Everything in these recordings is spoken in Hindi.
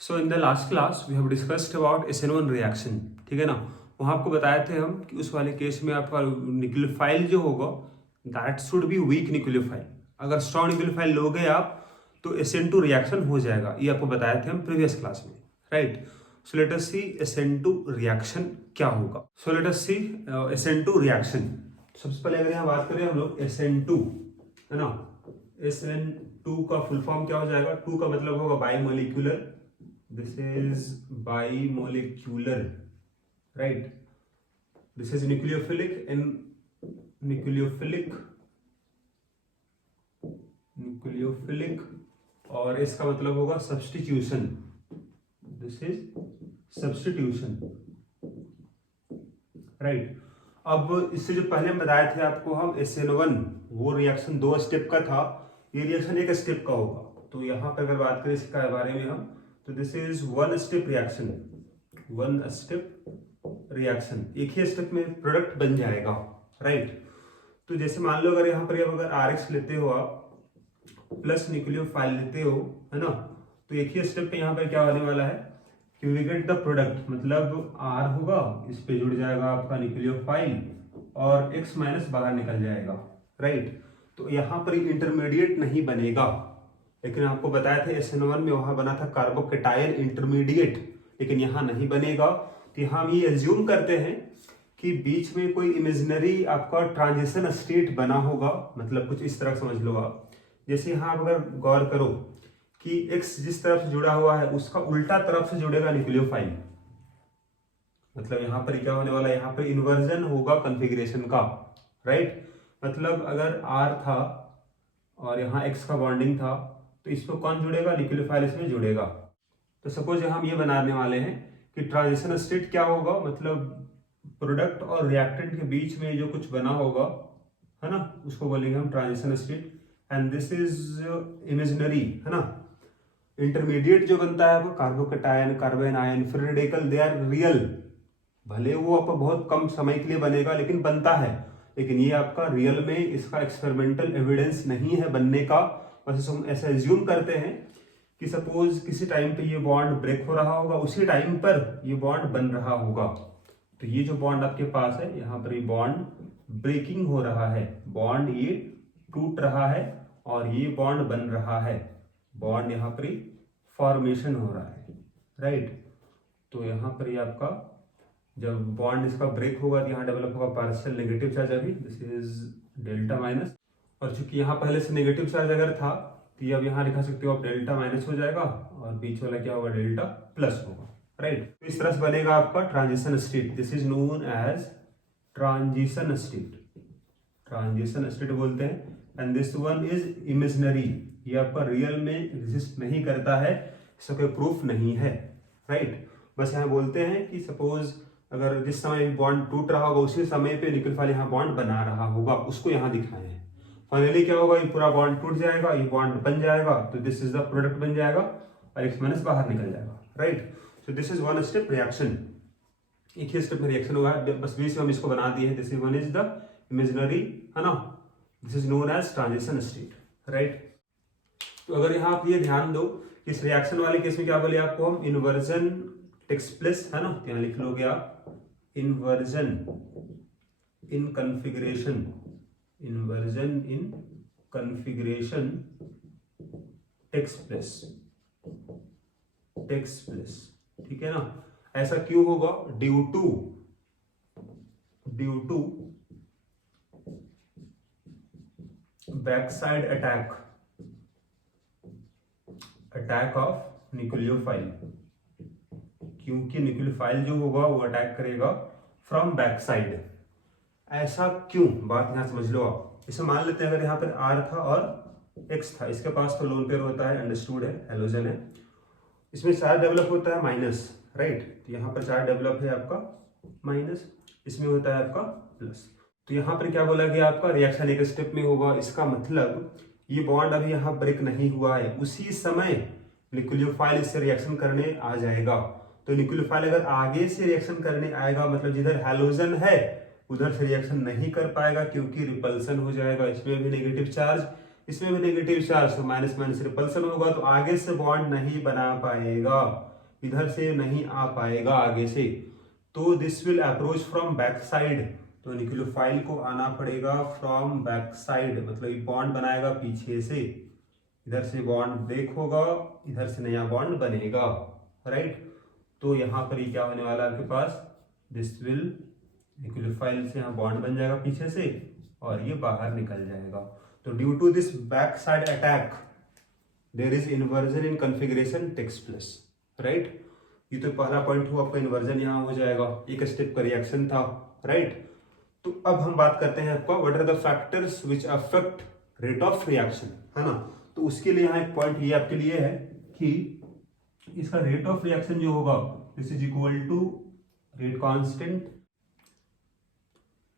So in the last class we have discussed about SN1 reaction, ठीक है ना। वहाँ आपको बताए थे हम कि उस वाले केस में आपका न्यूक्लियोफाइल जो होगा that should be weak nucleophile. अगर स्ट्रॉन्ग न्यूक्लियोफाइल लोगे आप तो SN2 रिएक्शन हो जाएगा। ये आपको बताए थे हम प्रीवियस क्लास में, राइट। सो लेट अस सी SN2 रिएक्शन क्या होगा। सो लेट अस सी SN2 रिएक्शन। सबसे पहले अगर यहाँ बात करें हम लोग SN2, है ना। SN2 का फुल फॉर्म क्या हो जाएगा? 2 का मतलब होगा बाइमोलिक्यूलर। This is bimolecular, right? This is nucleophilic and nucleophilic और इसका मतलब होगा substitution. This is substitution, right? अब इससे जो पहले हम बताए थे आपको हम SN1, वो रिएक्शन 2 स्टेप का था, ये रिएक्शन 1 स्टेप का होगा। तो यहाँ पर अगर बात करें इसका बारे में हम, तो this is 1 step reaction, 1 step reaction, एक ही स्टेप में प्रोडक्ट बन जाएगा, राइट। तो जैसे मान लो अगर यहाँ पर अगर RX लेते हो आप प्लस न्यूक्लियोफाइल लेते हो, है ना, तो एक ही स्टेप पे यहाँ पर क्या होने वाला है कि वी गेट द प्रोडक्ट, मतलब R होगा, इस पे जुड़ जाएगा आपका न्यूक्लियोफाइल और X माइनस बाहर निकल जाएगा, राइट। तो यहाँ पर इंटरमीडिएट नहीं बनेगा, लेकिन आपको बताया था SN1 में वहां बना था कार्बोकेटायन इंटरमीडिएट, लेकिन यहाँ नहीं बनेगा। तो यहाँ हम ये एज्यूम करते हैं कि बीच में कोई इमेजिनरी आपका ट्रांजिशन स्टेट बना होगा, मतलब कुछ इस तरह समझ लो आप। जैसे यहाँ आप अगर गौर करो कि X जिस तरफ से जुड़ा हुआ है उसका उल्टा तरफ से जुड़ेगा न्यूक्लियोफाइल, मतलब यहाँ पर क्या होने वाला है, यहाँ पर इन्वर्जन होगा कॉन्फ़िगरेशन का, राइट। मतलब अगर R था और यहाँ X का बॉन्डिंग था, तो इसमें कौन जुड़ेगा? न्यूक्लियोफाइल इसमें जुड़ेगा। तो सपोज हम ये बनाने वाले हैं कि ट्रांजिशन स्टेट क्या होगा, मतलब प्रोडक्ट और रिएक्टेंट के बीच में जो कुछ बना होगा, है ना, उसको बोलेंगे हम transition state. And this is imaginary, है ना। इंटरमीडिएट जो बनता है वो carbocation, carbon ion, free radical, they are real. भले वो आपको बहुत कम समय के लिए बनेगा लेकिन बनता है, लेकिन ये आपका रियल में इसका एक्सपेरिमेंटल एविडेंस नहीं है बनने का। बस हम ऐसा एज्यूम करते हैं कि सपोज किसी टाइम पे ये बॉन्ड ब्रेक हो रहा होगा, उसी टाइम पर ये बॉन्ड बन रहा होगा। तो ये जो बॉन्ड आपके पास है, यहाँ पर ये बॉन्ड ब्रेकिंग हो रहा है, बॉन्ड ये टूट रहा है और ये बॉन्ड बन रहा है, बॉन्ड यहाँ पर फॉर्मेशन हो रहा है, राइट। तो यहाँ पर ये आपका जब बॉन्ड इसका ब्रेक होगा तो यहाँ डेवलप होगा पार्शियल नेगेटिव चार्ज, अभी दिस इज डेल्टा माइनस। और चूंकि यहाँ पहले से नेगेटिव चार्ज अगर था तो ये अब यहाँ लिखा सकते हो आप डेल्टा माइनस हो जाएगा और बीच वाला क्या होगा, डेल्टा प्लस होगा, राइट। तो इस तरह से बनेगा आपका transition state. This is known as transition state, transition state बोलते हैं। And this one is imaginary, ये आपका रियल में एग्जिस्ट नहीं करता है, इसका कोई प्रूफ नहीं है, राइट। बस यहाँ बोलते हैं कि सपोज अगर जिस समय बॉन्ड टूट रहा होगा उसी समय पे न्यूक्लियोफाइल यहाँ बॉन्ड बना रहा होगा, उसको यहाँ दिखाए हैं। फाइनली क्या होगा, ये पूरा बॉन्ड टूट जाएगा, ये बॉन्ड बन जाएगा, तो दिस इज द प्रोडक्ट बन जाएगा और X माइनस बाहर निकल जाएगा, right. So this is 1 step reaction, एक ही स्टेप में रिएक्शन होगा, बस बीच में हम इसको बना दिए हैं। This is 1 is the imaginary, है ना, this is known as transition state, right. तो अगर यहाँ आप ये ध्यान दो कि इस रिएक्शन वाले केस में क्या बोले आपको हम, इन्वर्जन टेक्स प्लेस, है ना, तो यहाँ लिख लोगे आप inversion in configuration, inversion in configuration takes place, ठीक है ना। ऐसा क्यों होगा? Due to back side attack of nucleophile, क्योंकि न्यूक्लियोफाइल जो होगा वो अटैक करेगा फ्रॉम बैक साइड। ऐसा क्यों, बात यहाँ समझ लो आप। इसे मान लेते हैं अगर यहाँ पर R था और X था, इसके पास तो लोन पेयर होता है, अंडरस्टूड है, हेलोजन है, इसमें चार्ज डेवलप होता है माइनस, राइट। तो यहाँ पर चार्ज डेवलप है आपका माइनस, इसमें होता है आपका प्लस। तो यहाँ पर क्या बोला गया, आपका रिएक्शन एक स्टेप में होगा, इसका मतलब ये बॉन्ड अभी यहाँ ब्रेक नहीं हुआ है, उसी समय न्यूक्लियोफाइल इससे रिएक्शन करने आ जाएगा। तो न्यूक्लियोफाइल अगर आगे से रिएक्शन करने आएगा, मतलब जिधर हैलोजन है उधर से रिएक्शन नहीं कर पाएगा, क्योंकि रिपल्सन हो जाएगा, इसमें भी नेगेटिव चार्ज, इसमें भी नेगेटिव चार्ज, तो माइनस माइनस रिपल्सन होगा, तो आगे से बॉन्ड नहीं बना पाएगा, इधर से नहीं आ पाएगा आगे से। तो this will approach from back side, तो न्यूक्लियोफाइल को आना पड़ेगा फ्रॉम बैक साइड, मतलब ये बॉन्ड बनाएगा पीछे से, इधर से बॉन्ड ब्रेक होगा, इधर से नया बॉन्ड बनेगा, राइट। तो यहाँ पर ये क्या होने वाला है आपके पास, दिस विल न्यूक्लियोफाइल से यहाँ बॉन्ड बन जाएगा पीछे से और ये बाहर निकल जाएगा। तो due to this back side attack there is inversion in configuration takes place, right. ये तो पहला पॉइंट हुआ, आपका इन्वर्जन यहाँ हो जाएगा, एक स्टेप का रिएक्शन था, राइट। तो अब हम बात करते हैं आपका what are the factors which affect rate of reaction, है ना। तो उसके लिए यहाँ एक पॉइंट ये आपके लिए है कि इसका रेट ऑफ रिएक्शन जो होगा this is equal to rate constant.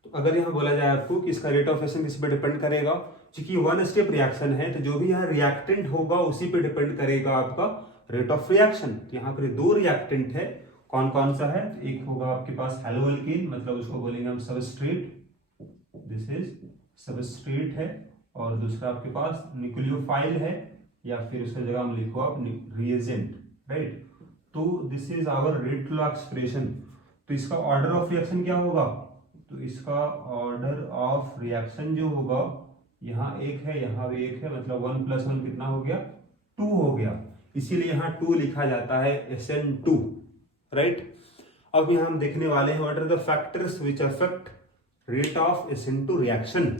तो अगर यहाँ बोला जाए आपको कि इसका रेट ऑफ रिएक्शन किस पे डिपेंड करेगा, क्योंकि वन स्टेप रिएक्शन है, तो जो भी यहाँ रिएक्टेंट होगा उसी पे डिपेंड करेगा आपका रेट ऑफ रिएक्शन। तो यहाँ पर दो रिएक्टेंट है, कौन कौन सा है, तो एक होगा आपके पास हैलोअल्कीन, मतलब उसको बोलेंगे हम सबस्ट्रेट, दिस इज सबस्ट्रेट है, और दूसरा आपके पास न्यूक्लियोफाइल है, या फिर उसका जगह हम लिखो आप रिएजेंट, राइट। तो this is hour rate law expression. तो इसका ऑर्डर ऑफ रिएक्शन क्या होगा, तो इसका ऑर्डर ऑफ रिएक्शन जो होगा, यहाँ एक है यहाँ भी एक है, मतलब 1 + 1 कितना हो गया, 2 हो गया, इसीलिए यहाँ 2 लिखा जाता है SN2, राइट। अब यहाँ हम देखने वाले हैं what are the factors which affect rate of SN2 reaction.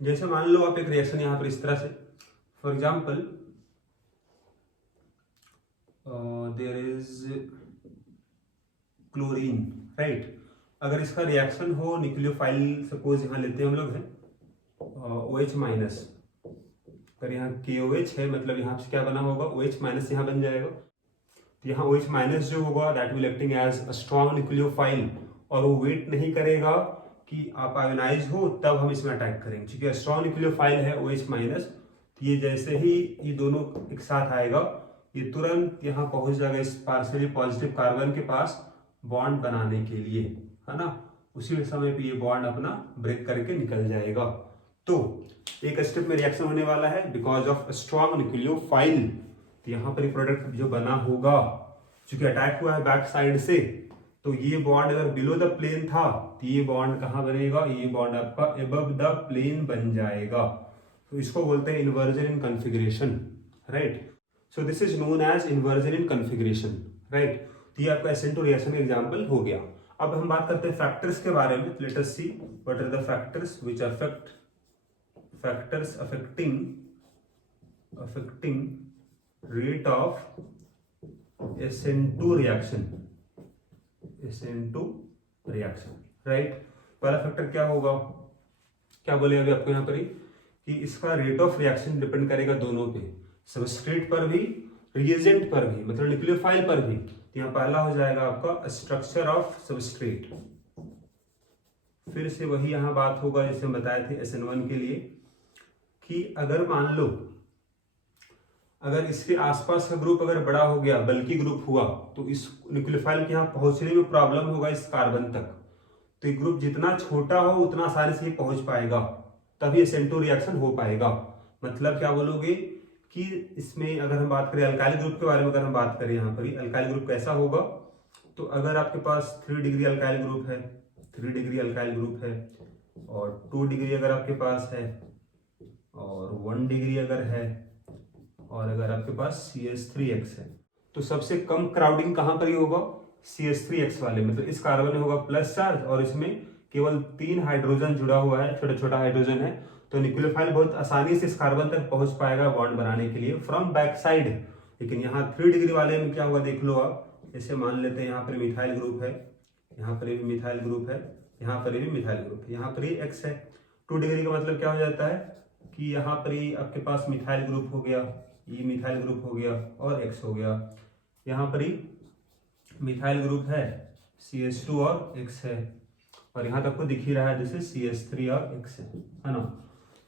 जैसे मान लो आप एक रिएक्शन यहाँ पर इस तरह से, for example there is chlorine, right. अगर इसका रिएक्शन हो न्यूक्लियोफाइल, सपोज यहाँ लेते हैं हम लोग हैं OH माइनस, अगर यहाँ KOH है, मतलब यहाँ से क्या बना होगा, OH माइनस यहाँ बन जाएगा। तो यहाँ OH माइनस जो होगा that will acting as a strong nucleophile, और वो वेट नहीं करेगा कि आप आयोनाइज हो तब हम इसमें अटैक करेंगे, क्योंकि स्ट्रॉन्ग न्यूक्लियोफाइल है OH माइनस। तो ये जैसे ही ये दोनों एक साथ आएगा, ये तुरंत यहाँ पहुंच जाएगा इस पार्शियली पॉजिटिव कार्बन के पास बॉन्ड बनाने के लिए, है ना। उसी समय पे ये बॉन्ड अपना ब्रेक करके निकल जाएगा। तो एक स्टेप में रिएक्शन होने वाला है बिकॉज ऑफ स्ट्रॉन्ग न्यूक्लियोफाइल। तो यहाँ पर प्रोडक्ट जो बना होगा, चूंकि अटैक हुआ है बैक साइड से, तो ये बॉन्ड अगर बिलो द प्लेन था तो ये बॉन्ड कहाँ बनेगा, ये बॉन्ड आपका अबव द प्लेन बन जाएगा। तो इसको बोलते हैं inversion in configuration, right. So this is known as inversion in configuration, right. तो ये आपका SN2 रिएक्शन का एग्जांपल हो गया। अब हम बात करते हैं फैक्टर्स के बारे में। Let us see what are the factors which affect factors affecting rate of SN2 reaction, SN2 reaction, right. पहला फैक्टर क्या होगा, क्या बोले अभी आपको यहाँ पर ही कि इसका रेट ऑफ रिएक्शन डिपेंड करेगा दोनों पे, सबस्ट्रेट पर भी, रिएजेंट पर भी, मतलब न्यूक्लियोफाइल पर भी। तो यहाँ पहला हो जाएगा आपका स्ट्रक्चर ऑफ सबस्ट्रेट। फिर से वही यहाँ बात होगा जैसे हम बताए थे SN1 के लिए, कि अगर मान लो अगर इसके आसपास का ग्रुप अगर बड़ा हो गया, बल्कि ग्रुप हुआ, तो इस न्यूक्लियोफाइल के यहाँ पहुंचने में प्रॉब्लम होगा इस कार्बन तक। तो ये ग्रुप जितना छोटा हो उतना आसानी से पहुंच पाएगा, तभी SN2 रिएक्शन हो पाएगा। मतलब क्या बोलोगे कि इसमें अगर हम बात करें अल्काइल ग्रुप के बारे में, अगर हम बात करें यहाँ पर अल्काइल ग्रुप कैसा होगा, तो अगर आपके पास 3 डिग्री अल्काइल ग्रुप है, 3 डिग्री अल्काइल ग्रुप है, और 2 डिग्री अगर आपके पास है, और 1 डिग्री अगर है, और अगर आपके पास CH3X है, तो सबसे कम क्राउडिंग कहां पर ही होगा, CH3X वाले, मतलब इस कार्बन में होगा प्लस चार्ज और इसमें केवल 3 हाइड्रोजन जुड़ा हुआ है, छोटा छोटा हाइड्रोजन है। तो न्यूक्लियोफाइल बहुत आसानी से इस कार्बन तक पहुंच पाएगा बॉन्ड बनाने के लिए फ्रॉम बैक साइड। लेकिन यहाँ 3 डिग्री वाले में क्या होगा देख लो आप, जैसे मान लेते हैं यहाँ पर मिथाइल ग्रुप है, यहाँ पर भी मिथाइल ग्रुप है, यहाँ पर भी मिथाइल ग्रुप है, यहाँ पर ही X है। 2 डिग्री का मतलब क्या हो जाता है कि यहाँ पर ही आपके पास मिथाइल ग्रुप हो गया, ये मिथाइल ग्रुप हो गया और X हो गया। यहाँ पर ही मिथाइल ग्रुप है, CH2 और X है, और यहाँ तक को दिख ही रहा है जैसे CH3 और X है ना।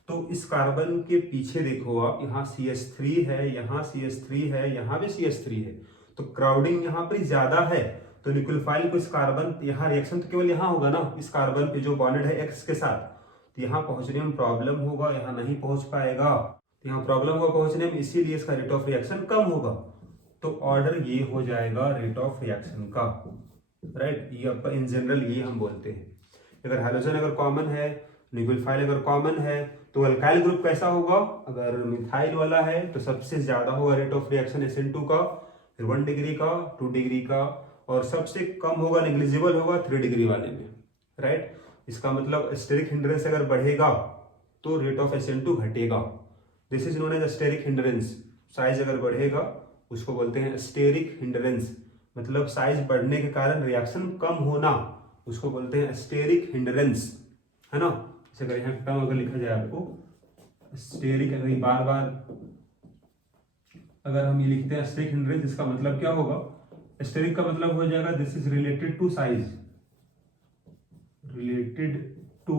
तो इस कार्बन के पीछे देखो आप, यहाँ CH3 है, यहाँ CH3 है, यहाँ भी CH3 है, तो क्राउडिंग यहाँ पर ज्यादा है। तो न्यूक्लियोफाइल को इस कार्बन, यहाँ रिएक्शन तो केवल यहाँ होगा ना, इस कार्बन पे जो बॉन्डेड है X के साथ, तो यहाँ पहुंचने में प्रॉब्लम होगा, यहाँ नहीं पहुंच पाएगा, तो यहाँ प्रॉब्लम होगा पहुंचने में, इसीलिए इसका रेट ऑफ रिएक्शन कम होगा। तो ऑर्डर ये हो जाएगा रेट ऑफ रिएक्शन का, राइट। ये आपका इन जनरल ये हम बोलते हैं। अगर हाइड्रोजन अगर कॉमन है, न्यूक्लियोफाइल अगर कॉमन है, तो अल्काइल ग्रुप कैसा होगा? अगर मिथाइल वाला है तो सबसे ज्यादा होगा रेट ऑफ रिएक्शन SN2 का, फिर 1 डिग्री का, 2 डिग्री का, और सबसे कम होगा, नेग्लिजिबल होगा 3 डिग्री वाले में, राइट। इसका मतलब स्टेरिक हिंड्रेंस अगर बढ़ेगा तो रेट ऑफ SN2 घटेगा। This is known as steric hindrance. Size अगर बढ़ेगा उसको बोलते हैं स्टेरिक हिंड्रेंस, मतलब साइज बढ़ने के कारण रिएक्शन कम होना, उसको बोलते हैं स्टेरिक हिंड्रेंस, है ना। जैसे अगर यहाँ टर्म अगर लिखा जाए आपको स्टेरिक, अगर बार बार अगर हम ये लिखते हैं स्टेरिक हिंड्रेंस, इसका मतलब क्या होगा? स्टेरिक का मतलब हो जाएगा this is related to size, related to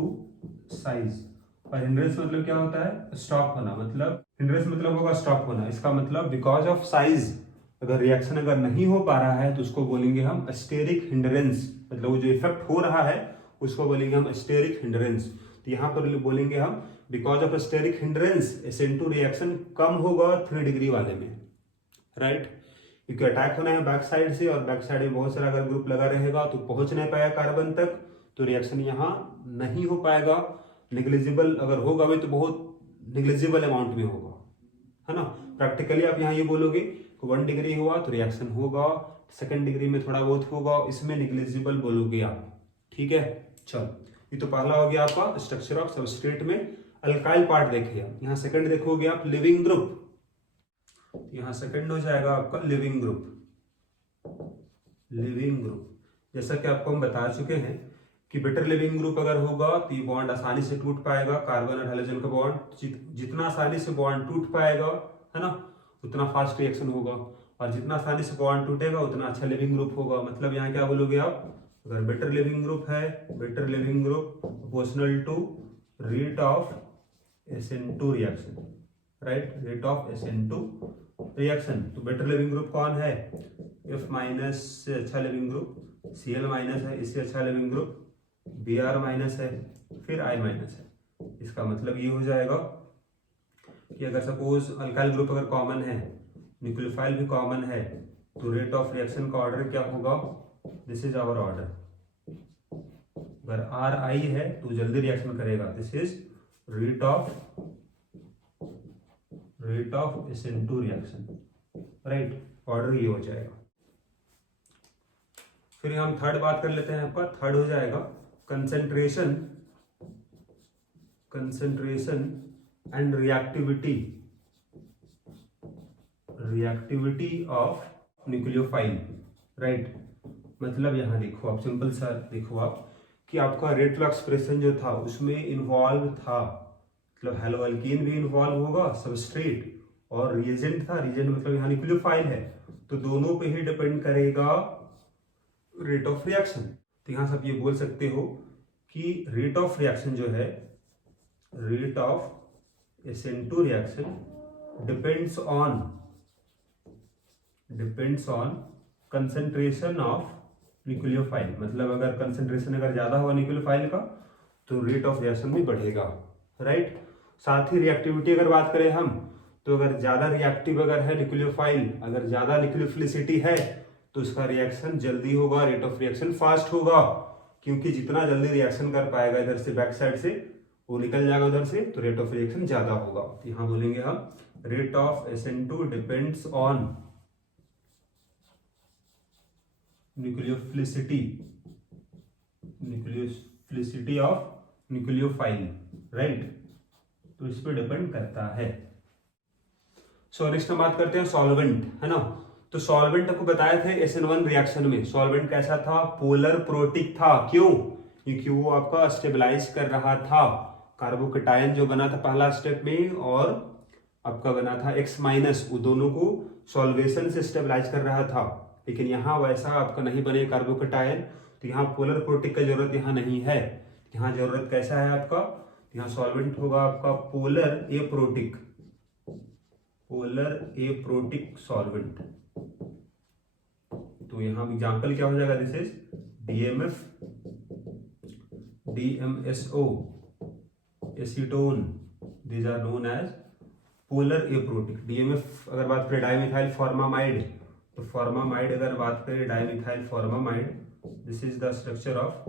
size. और हिंड्रेंस मतलब क्या होता है? स्टॉप होना, मतलब हिंड्रेंस मतलब होगा स्टॉप होना। इसका मतलब बिकॉज ऑफ साइज अगर रिएक्शन अगर नहीं हो पा रहा है तो उसको बोलेंगे हम स्टेरिक हिंड्रेंस, मतलब वो जो इफेक्ट हो रहा है उसको बोलेंगे हम स्टेरिक हिंड्रेंस। तो यहाँ पर बोलेंगे हम because of steric hindrance SN2 reaction कम होगा 3 डिग्री वाले में, राइट। क्योंकि अटैक होना है बैक साइड से, और बैक साइड में बहुत सारा अगर ग्रुप लगा रहेगा तो पहुंच नहीं पाएगा कार्बन तक, तो रिएक्शन यहाँ नहीं हो पाएगा। नेग्लिजिबल अगर होगा भी तो बहुत नेग्लिजिबल अमाउंट में होगा, है ना। प्रैक्टिकली आप यहाँ ये बोलोगे 1 डिग्री हुआ तो रिएक्शन होगा, 2 डिग्री में थोड़ा बहुत होगा, इसमें नेग्लिजिबल बोलोगे आप, ठीक है। चलो, ये तो पहला हो गया आपका स्ट्रक्चर ऑफ सबस्ट्रेट में अल्काइल पार्ट देखिए। यहाँ सेकंड देखोगे आप लिविंग ग्रुप, यहाँ सेकंड हो जाएगा आपका लिविंग ग्रुप। लिविंग ग्रुप जैसा कि आपको हम बता चुके हैं कि बेटर लिविंग ग्रुप अगर होगा तो ये बॉन्ड आसानी से टूट पाएगा, कार्बन और हाइड्रोजन का बॉन्ड जितना आसानी से बॉन्ड टूट पाएगा, है ना, उतना फास्ट रिएक्शन होगा, और जितना आसानी से बॉन्ड टूटेगा उतना अच्छा लिविंग ग्रुप होगा। मतलब यहाँ क्या बोलोगे आप? अगर बेटर लिविंग ग्रुप है, better leaving group proportional to rate of SN2 reaction, right, rate of SN2 reaction. तो बेटर लिविंग ग्रुप कौन है? F माइनस से अच्छा लिविंग ग्रुप Cl माइनस है, इससे अच्छा लिविंग ग्रुप Br माइनस है, फिर I माइनस है। इसका मतलब ये हो जाएगा कि अगर सपोज अल्काइल ग्रुप अगर कॉमन है, न्यूक्लियोफाइल भी कॉमन है, तो रेट ऑफ रिएक्शन का ऑर्डर क्या होगा? This is our order. अगर Ri है तो जल्दी रिएक्शन करेगा, this is rate of SN2 reaction, right. Order ये हो जाएगा। फिर हम थर्ड बात कर लेते हैं। आपका थर्ड हो जाएगा concentration and reactivity of nucleophile, right. मतलब यहाँ देखो आप, सिंपल सा देखो आप कि आपका रेट ऑफ एक्सप्रेशन जो था उसमें इन्वॉल्व था, मतलब हेलोअल्कीन भी इन्वॉल्व होगा, सबस्ट्रेट और रिएजेंट था। रिएजेंट मतलब यहाँ न्यूक्लियोफाइल है, तो दोनों पे ही डिपेंड करेगा रेट ऑफ रिएक्शन। तो यहाँ से आप ये बोल सकते हो कि रेट ऑफ रिएक्शन जो है, rate of SN2 reaction depends on concentration of nucleophile. मतलब अगर कंसेंट्रेशन अगर ज्यादा होगा न्यूक्लियोफाइल का तो रेट ऑफ रिएक्शन भी बढ़ेगा, राइट। साथ ही रिएक्टिविटी अगर बात करें हम, तो अगर ज्यादा रिएक्टिव अगर है न्यूक्लियोफाइल, अगर ज्यादा न्यूक्लियोफिलिसिटी है तो इसका रिएक्शन जल्दी होगा, रेट ऑफ रिएक्शन फास्ट होगा, क्योंकि जितना जल्दी रिएक्शन कर पाएगा इधर से बैक साइड से वो निकल जाएगा उधर से, तो रेट ऑफ रिएक्शन ज्यादा होगा। तो यहाँ बोलेंगे हम rate of SN2 depends on nucleophilicity of nucleophile, right. तो इस पर डिपेंड करता है। सो नेक्स्ट हम बात करते हैं सॉल्वेंट, है ना। तो सॉल्वेंट आपको बताए थे SN1 रिएक्शन में सॉल्वेंट कैसा था? पोलर प्रोटिक था। क्यों? क्योंकि वो आपका स्टेबलाइज कर रहा था कार्बोकेटायन जो बना था पहला स्टेप में, और आपका बना था X माइनस, वो दोनों को सॉल्वेशन से स्टेबलाइज कर रहा था। लेकिन यहाँ वैसा आपका नहीं बने कार्बोकेटायन, तो यहाँ पोलर प्रोटिक का जरूरत यहाँ नहीं है। यहाँ जरूरत कैसा है आपका? यहाँ सॉल्वेंट होगा आपका पोलर एप्रोटिक सॉल्वेंट। तो यहाँ एग्जाम्पल क्या हो जाएगा? This is DMSO, acetone, these are known as polar aprotic. DMF अगर बात करें डाइमिथाइल फॉर्मामाइड, तो फॉर्मामाइड अगर बात करें dimethyl formamide, this is the structure of,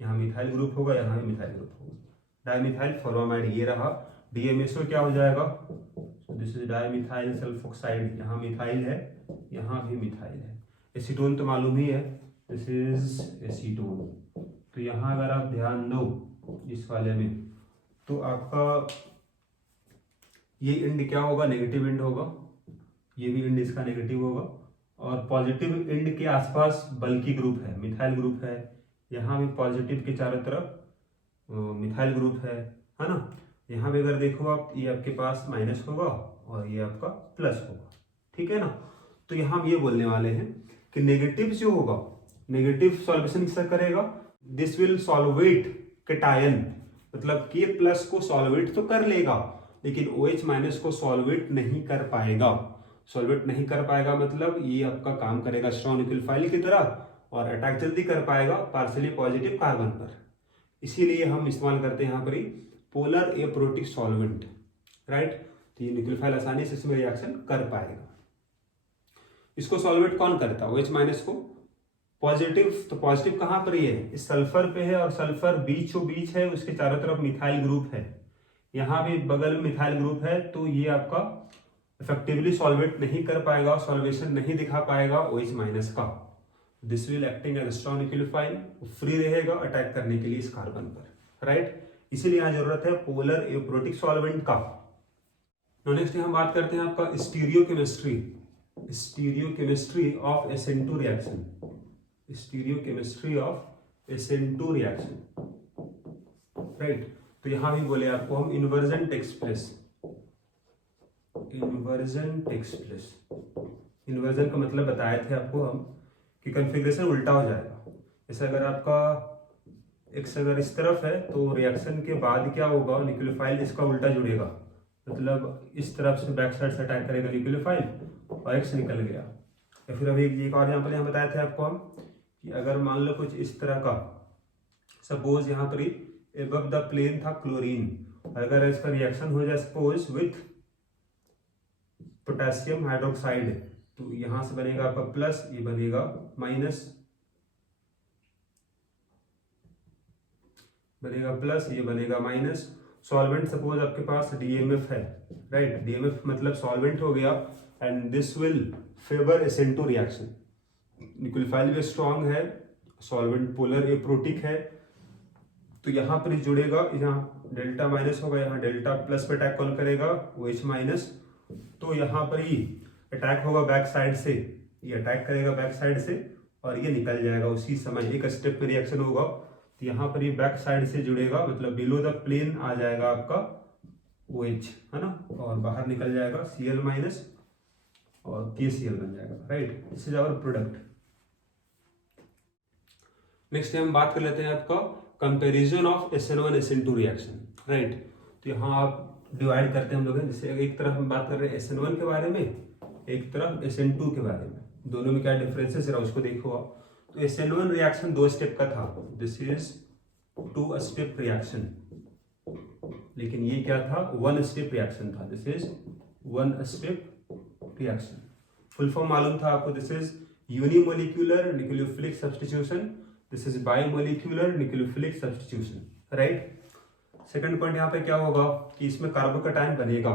यहाँ मिथाइल ग्रुप होगा, यहाँ भी मिथाइल ग्रुप होगा, डाइमिथाइल फॉर्मामाइड ये रहा। DMSO क्या हो जाएगा, दिस इज डाइमिथाइल सल्फोक्साइड, यहाँ मिथाइल है, यहाँ भी मिथाइल है। एसीटोन तो मालूम ही है, दिस इज एसीटोन। तो यहाँ अगर आप ध्यान दो इस वाले में, तो आपका ये इंड क्या होगा, नेगेटिव इंड होगा, ये भी इंड इसका नेगेटिव होगा, और पॉजिटिव इंड के आसपास बल्कि ग्रुप है, मिथाइल ग्रुप है, यहाँ भी पॉजिटिव के चारों तरफ मिथाइल ग्रुप है ना। यहाँ भी अगर देखो आप, ये आपके पास माइनस होगा और ये आपका प्लस होगा, ठीक है ना। तो यहाँ हम ये बोलने वाले हैं कि नेगेटिव जो होगा, नेगेटिव सॉल्वेशन किसका करेगा, दिस विल सॉल्वेट कैटायन, मतलब के प्लस को सॉल्वेट तो कर लेगा, लेकिन OH माइनस को सॉल्वेट नहीं कर पाएगा। सॉल्वेट नहीं कर पाएगा मतलब ये आपका काम करेगा स्ट्रॉन्ग न्यूक्लियोफाइल की तरह, और अटैक जल्दी कर पाएगा पार्शियली पॉजिटिव कार्बन पर। इसीलिए हम इस्तेमाल करते हैं यहाँ पर ही पोलर एप्रोटिक सॉल्वेंट, राइट। तो ये न्यूक्लियोफाइल आसानी से इसमें रिएक्शन कर पाएगा। इसको सॉल्वेट कौन करता है, OH माइनस को। पॉजिटिव, तो पॉजिटिव कहाँ पर ही है, इस सल्फर पे है, और सल्फर बीचों बीच है, उसके चारों तरफ मिथाइल ग्रुप है, यहाँ भी बगल में मिथाइल ग्रुप है, तो ये आपका इफेक्टिवली सॉल्वेट नहीं कर पाएगा, सॉल्वेशन नहीं दिखा पाएगा OH माइनस का। This will acting as strong nucleophile, free रहेगा अटैक करने के लिए इस कार्बन पर, राइट। इसीलिए यहाँ जरूरत है पोलर एप्रोटिक सॉल्वेंट का। नेक्स्ट हम बात करते हैं आपका stereochemistry, stereochemistry of SN2 reaction, stereochemistry of SN2 reaction, right. तो यहां भी बोले आपको हम inversion takes place, inversion takes place. Inversion का मतलब बताए थे आपको हम कि कॉन्फ़िगरेशन उल्टा हो जाएगा। जैसे अगर आपका X अगर इस तरफ है, तो रिएक्शन के बाद क्या होगा, न्यूक्लियोफाइल इसका उल्टा जुड़ेगा, मतलब इस तरफ से बैक साइड से अटैक करेगा न्यूक्लियोफाइल, और X निकल गया। या फिर अभी एक और एग्जाम्पल यहाँ बताए थे आपको हम कि अगर मान लो कुछ इस तरह का, सपोज यहाँ पर एबव द प्लेन था क्लोरीन, अगर इसका रिएक्शन हो जाए सपोज विथ पोटेशियम हाइड्रोक्साइड, तो यहां से बनेगा आपका प्लस, ये बनेगा माइनस, बनेगा प्लस, ये बनेगा माइनस। सॉल्वेंट सपोज आपके पास DMF है, राइट, DMF मतलब सॉल्वेंट हो गया, and this will favour SN2 reaction. Nucleophile भी स्ट्रॉन्ग है, सॉल्वेंट पोलर एप्रोटिक है, तो यहाँ पर जुड़ेगा, यहाँ डेल्टा माइनस होगा, यहाँ डेल्टा प्लस पे अटैक कौन करेगा, OH माइनस। तो यहाँ पर ही अटैक होगा बैक साइड से, ये अटैक करेगा बैक साइड से, और ये निकल जाएगा उसी समय, एक स्टेप में रिएक्शन होगा। तो यहाँ पर ये बैक साइड से जुड़ेगा, मतलब बिलो द प्लेन आ जाएगा आपका OH, है ना, और बाहर निकल जाएगा Cl माइनस, और KCl बन जाएगा, right. This is our product. Next हम बात कर लेते हैं आपका comparison of SN1 SN2 reaction, right. तो यहाँ आप डिवाइड करते हैं हम लोग, जैसे एक तरफ हम बात कर रहे हैं SN1 के बारे में, एक तरफ SN2 के बारे में, दोनों में क्या डिफरेंसेस है उसको देखो आप। तो SN1 रिएक्शन 2 स्टेप का था, दिस इज 2 स्टेप रिएक्शन, लेकिन ये क्या था, 1 स्टेप रिएक्शन था, this is 1 step reaction. Full form मालूम था आपको, this is unimolecular nucleophilic substitution, this is bimolecular nucleophilic substitution, right. Second point यहाँ पे क्या होगा कि इसमें कार्बोकैटायन बनेगा,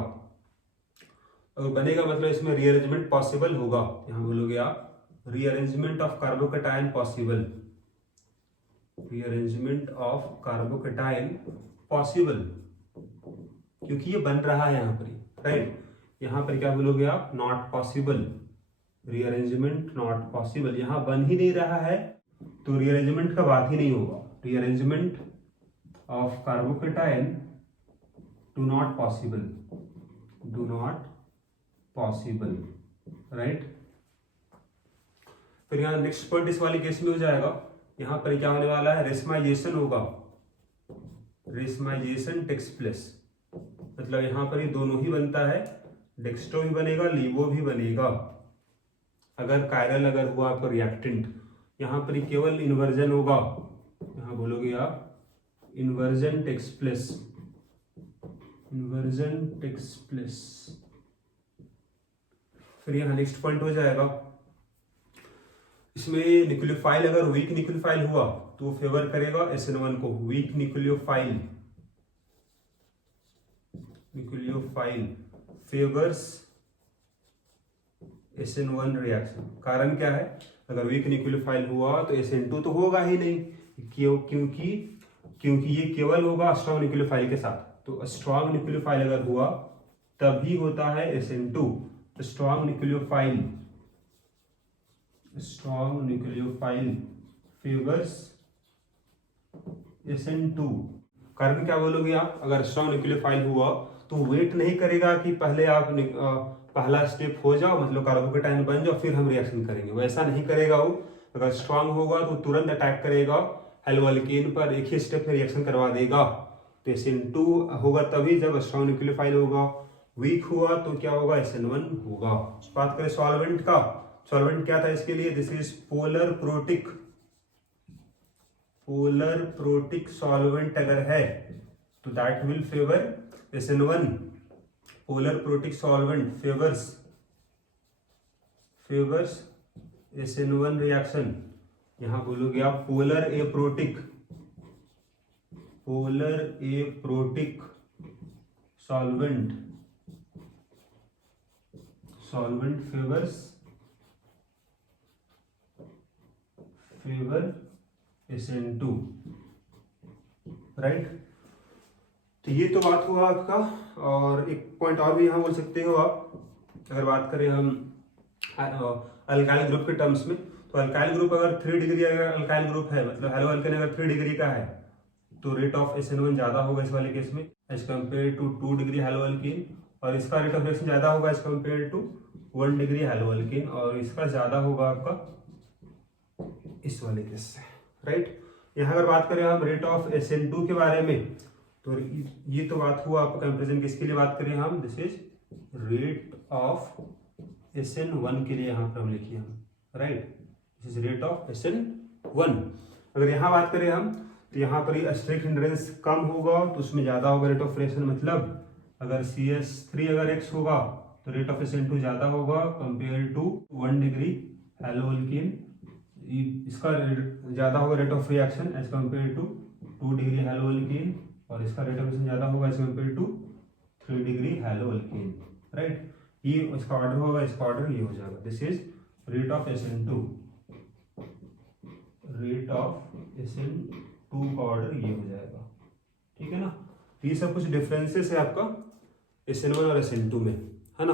अगर बनेगा मतलब इसमें रीअरेंजमेंट पॉसिबल होगा, यहाँ बोलोगे आप rearrangement of carbocation possible, rearrangement of carbocation possible, क्योंकि ये बन रहा है यहाँ पर, राइट। यहाँ पर क्या बोलोगे आप, not possible, rearrangement not possible, यहाँ बन ही नहीं रहा है, तो रीअरेंजमेंट का बात ही नहीं होगा, rearrangement of carbocation do not possible, do not possible, right. फिर यहाँ नेक्स्ट पॉइंट इस वाले केस में हो जाएगा, यहाँ पर क्या होने वाला है, रेसमाइजेशन होगा, रेसमाइजेशन टेक्स प्लेस, मतलब यहाँ पर ये दोनों ही बनता है, डेक्स्ट्रो भी बनेगा, लीवो भी बनेगा, अगर कायरल अगर हुआ आपका रिएक्टेंट, यहाँ पर केवल इन्वर्जन होगा, यहाँ बोलोगे आप inversion takes place, inversion takes place. फिर यहाँ नेक्स्ट पॉइंट हो जाएगा, इसमें न्यूक्लियोफाइल अगर वीक न्यूक्लियोफाइल हुआ तो फेवर करेगा SN1 को। Weak nucleophile favours SN1 reaction. कारण क्या है, अगर वीक न्यूक्लियोफाइल हुआ तो SN2 तो होगा ही नहीं, क्योंकि ये केवल होगा स्ट्रॉन्ग न्यूक्लियोफाइल के साथ। तो स्ट्रॉन्ग न्यूक्लियोफाइल अगर हुआ तभी होता है SN2। Strong nucleophile favours SN2। कारण क्या बोलोगे आप, अगर स्ट्रॉन्ग न्यूक्लियोफाइल हुआ तो वेट नहीं करेगा कि पहले आप पहला स्टेप हो जाओ, मतलब कार्बोकेटाइन बन जाओ, फिर हम रिएक्शन करेंगे, वैसा नहीं करेगा वो। अगर स्ट्रॉन्ग होगा तो तुरंत अटैक करेगा हेलोअल्केन पर, एक ही स्टेप में रिएक्शन करवा देगा। तो SN2 होगा तभी जब स्ट्रॉन्ग न्यूक्लियोफाइल होगा। वीक हुआ तो क्या होगा, SN1 होगा। बात करें सॉल्वेंट का, सॉल्वेंट क्या था इसके लिए, this is polar protic solvent अगर है तो that will favour SN1। Polar protic solvent favours SN1 reaction. यहां बोलोगे आप polar aprotic solvent favour SN2, right. तो ये तो बात हुआ आपका। और एक पॉइंट और भी यहाँ बोल सकते हो आप, अगर बात करें हम अल्काइल ग्रुप के टर्म्स में, तो अल्काइल ग्रुप अगर 3 डिग्री अगर अल्काइल ग्रुप है, मतलब हेलोअल्केन अगर 3 डिग्री का है, तो रेट ऑफ SN1 ज्यादा होगा इस वाले केस में as compare to 2 degree haloalkane, और इसका रेट ऑफ रिएक्शन ज्यादा होगा as compare to 1 degree haloalkane, और इसका ज्यादा होगा आपका इस वाले केस से, राइट। यहाँ अगर बात करें हम रेट ऑफ SN2 के बारे में, तो ये तो बात हुआ आपका कंपेरिजन किसके लिए बात करें हम, this is rate of SN1 के लिए यहाँ पर हम लिखिए हम, right, this is rate of SN1। अगर यहाँ बात करें हम तो यहाँ पर ये स्ट्रिक्ट हिंड्रेंस कम होगा तो उसमें ज्यादा होगा रेट ऑफ रिएक्शन, मतलब अगर CS3 अगर X होगा तो रेट ऑफ SN2 ज्यादा होगा कंपेयर टू 1 डिग्री हेलोअल्केन, इसका ज्यादा होगा rate of reaction as compare to 2 degree haloalkane, और इसका रेट ऑफ रिएक्शन ज्यादा होगा as compare to 3 degree haloalkane, right. ये इसका ऑर्डर होगा, इसका ऑर्डर ये हो जाएगा, this is rate of SN2 का ऑर्डर ये हो जाएगा, ठीक है ना। ये सब कुछ डिफरेंसेस है आपका SN1 और SN2 में, है ना।